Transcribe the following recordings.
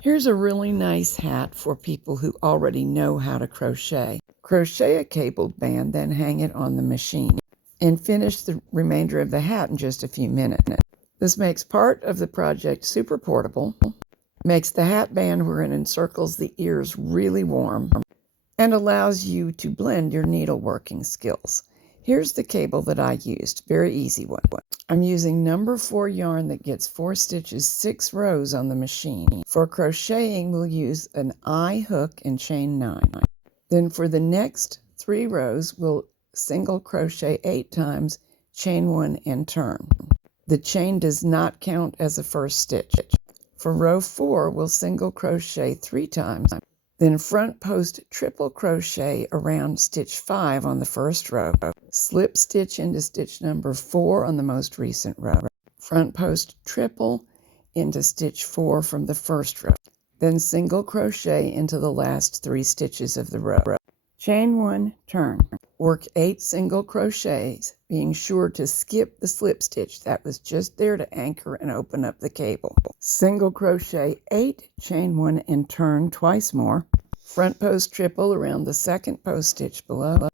Here's a really nice hat for people who already know how to crochet. Crochet a cable band, then hang it on the machine, and finish the remainder of the hat in just a few minutes. This makes part of the project super portable, makes the hat band where it encircles the ears really warm, and allows you to blend your needleworking skills. Here's the cable that I used, very easy one. I'm using number 4 yarn that gets 4 stitches 6 rows on the machine. For crocheting, we'll use an eye hook and chain 9. Then for the next 3 rows, we'll single crochet 8 times, chain 1 and turn. The chain does not count as a first stitch. For row 4, we'll single crochet 3 times, then front post triple crochet around stitch 5 on the first row, slip stitch into stitch number 4 on the most recent row, front post triple into stitch 4 from the first row, then single crochet into the last 3 stitches of the row. Chain 1, turn. Work 8 single crochets, being sure to skip the slip stitch that was just there to anchor and open up the cable. Single crochet 8, chain 1 and turn twice more. Front post triple around the second post stitch below.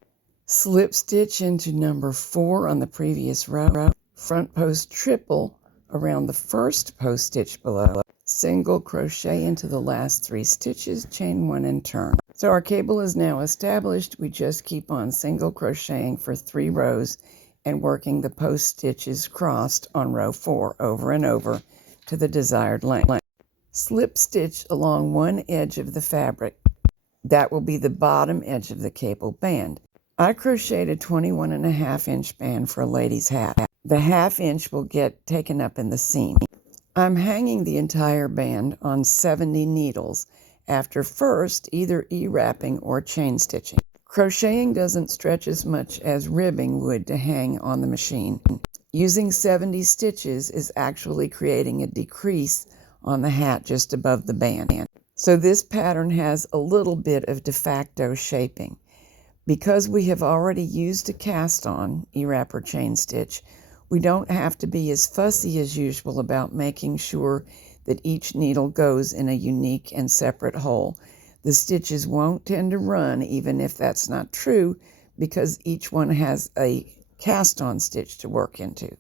Slip stitch into number 4 on the previous row. Front post triple around the first post stitch below. Single crochet into the last 3 stitches, chain 1 and turn. So our cable is now established. We just keep on single crocheting for 3 rows and working the post stitches crossed on row 4 over and over to the desired length. Slip stitch along one edge of the fabric. That will be the bottom edge of the cable band. I crocheted a 21.5 inch band for a lady's hat. The ½ inch will get taken up in the seam. I'm hanging the entire band on 70 needles after first either E-wrapping or chain stitching. Crocheting doesn't stretch as much as ribbing would to hang on the machine. Using 70 stitches is actually creating a decrease on the hat just above the band. So this pattern has a little bit of de facto shaping. Because we have already used a cast on E-wrap or chain stitch, we don't have to be as fussy as usual about making sure that each needle goes in a unique and separate hole. The stitches won't tend to run, even if that's not true, because each one has a cast-on stitch to work into.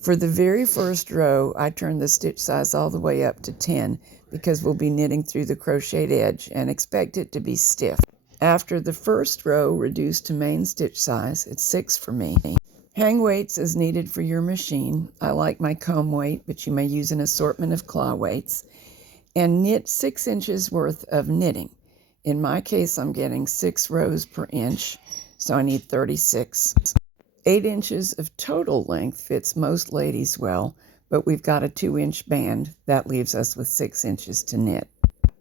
For the very first row, I turned the stitch size all the way up to 10 because we'll be knitting through the crocheted edge and expect it to be stiff. After the first row reduced to main stitch size, it's 6 for me. Hang weights as needed for your machine. I like my comb weight, but you may use an assortment of claw weights. And knit 6 inches worth of knitting. In my case, I'm getting 6 rows per inch, so I need 36. 8 inches of total length fits most ladies well, but we've got a 2-inch band. That leaves us with 6 inches to knit.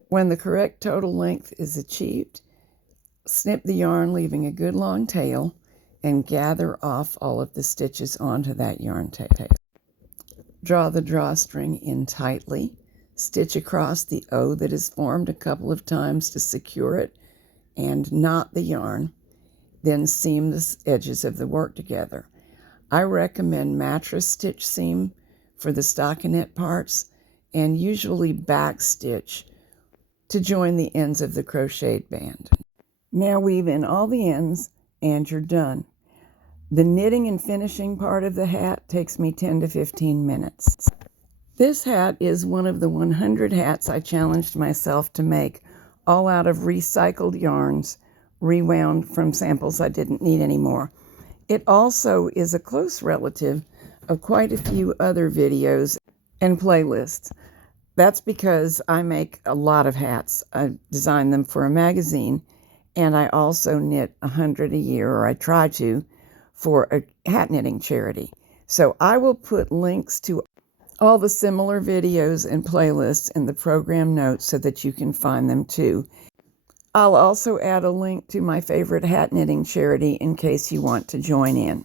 When the correct total length is achieved, snip the yarn, leaving a good long tail, and gather off all of the stitches onto that yarn tail. Draw the drawstring in tightly, stitch across the O that is formed a couple of times to secure it, and knot the yarn, then seam the edges of the work together. I recommend mattress stitch seam for the stockinette parts, and usually back stitch to join the ends of the crocheted band. Now weave in all the ends, and you're done. The knitting and finishing part of the hat takes me 10 to 15 minutes. This hat is one of the 100 hats I challenged myself to make, all out of recycled yarns, rewound from samples I didn't need anymore. It also is a close relative of quite a few other videos and playlists. That's because I make a lot of hats. I design them for a magazine, and I also knit 100 a year, or I try to, for a hat knitting charity. So I will put links to all the similar videos and playlists in the program notes so that you can find them too. I'll also add a link to my favorite hat knitting charity in case you want to join in.